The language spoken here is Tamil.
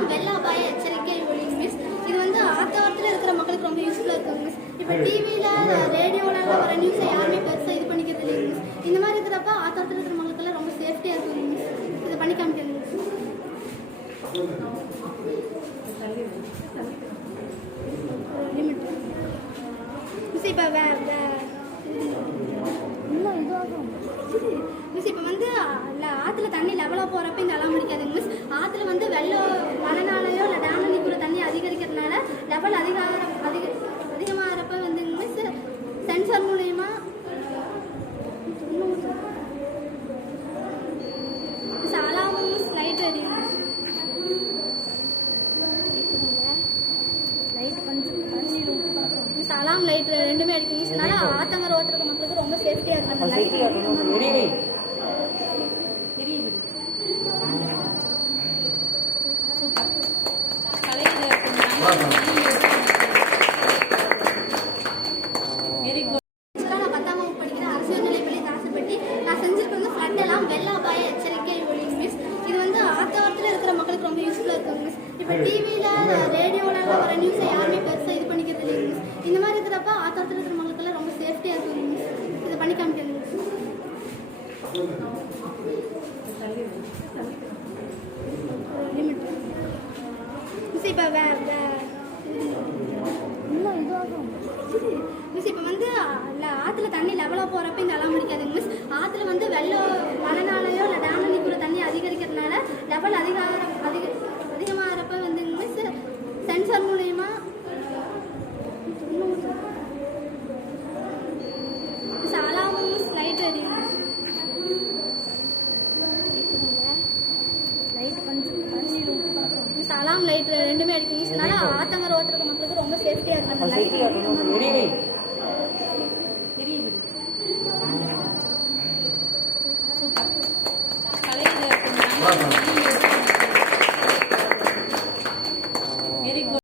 எல்லாம் வெள்ள அபாய எச்சரிக்கை ஒலி மிஸ். இது வந்து ஆத்தோரத்தில் இருக்கிற மக்களுக்கு ரொம்ப யூஸ்ஃபுல்லாக இருக்கும் மிஸ். இப்போ டிவியில் ரேடியோவில் வர நியூஸை யாருமே பெருசாக இது பண்ணிக்கிறது இல்லைங்க மிஸ். இந்த மாதிரி இருக்கிறப்ப ஆத்தோரத்தில் இருக்கிற மக்களுக்கெல்லாம் ரொம்ப சேஃப்டியாக இருக்கும் மிஸ். இதை பண்ணி காமிக்கணும் மிஸ். Limit miss. இப்போ மிஸ் இப்போ வந்து ஆற்றுல தண்ணி லெவலாக போகிறப்ப இந்த அலாம் அடிக்காதுங்க மிஸ். ஆற்றுல வந்து வெள்ளம் மழைனாலையோ இல்லை டேமில் நிற்கிற தண்ணி அதிகரிக்கிறதுனால லெவல் அதிகமாகிறப்ப வந்துங்க மிஸ் சென்சார் மூலயமா மிஸ் அலாமும் மிஸ் லைட் எரியும் மிஸ். லைட் கொஞ்சம் மிஸ் அலாம் லைட் ரெண்டுமே அடிக்கும் மிஸ். அதனால ஆத்தங்கர ஓத்துருக்க மக்களுக்கு ரொம்ப சேஃப்டியாக இருக்கும். நான் 10ஆம் வகுப்பு படிக்கிறேன். அரசு நிலைப்பள்ளி தாசப்பட்டி. நான் செஞ்சிருக்க வந்து ஃப்ளட் எல்லாம் வெள்ள அபாய எச்சரிக்கை ஒலி மிஸ். இது வந்து ஆத்தோரத்தில் இருக்கிற மக்களுக்கு ரொம்ப யூஸ்ஃபுல்லாக இருக்கும் மிஸ். இப்போ டிவியில் ரேடியோவில் வர நியூஸை யாருமே பெருசாக இது பண்ணிக்கிறது இல்லைங்க மிஸ். இந்த மாதிரி இருக்கிறப்ப ஆத்தோரத்தில் இருக்கிற மக்களுக்கெல்லாம் ரொம்ப சேஃப்டியாக இருக்கும் மிஸ். இதை பண்ணி காமிக்கணும் மிஸ். Limit miss. இப்போ மிஸ் இப்போ வந்து ஆற்றுல தண்ணி லெவலாக போகிறப்ப இந்த அலாம் அடிக்காதுங்க மிஸ். ஆற்றுல வந்து வெள்ளம் மழைனாலையோ இல்லை டேமில் நிற்கிற தண்ணி அதிகரிக்கிறதுனால லெவல் அதிகமாகிறப்ப வந்துங்க மிஸ் சென்சார் மூலயமா மிஸ் அலாமும் மிஸ் லைட் எரியும் மிஸ். லைட் கொஞ்சம் மிஸ் அலாம் லைட் ரெண்டுமே அடிக்கும் மிஸ். அதனால ஆத்தங்கர ஓத்துருக்க மக்களுக்கு ரொம்ப சேஃப்டியாக இருக்கும். சூப்பர்.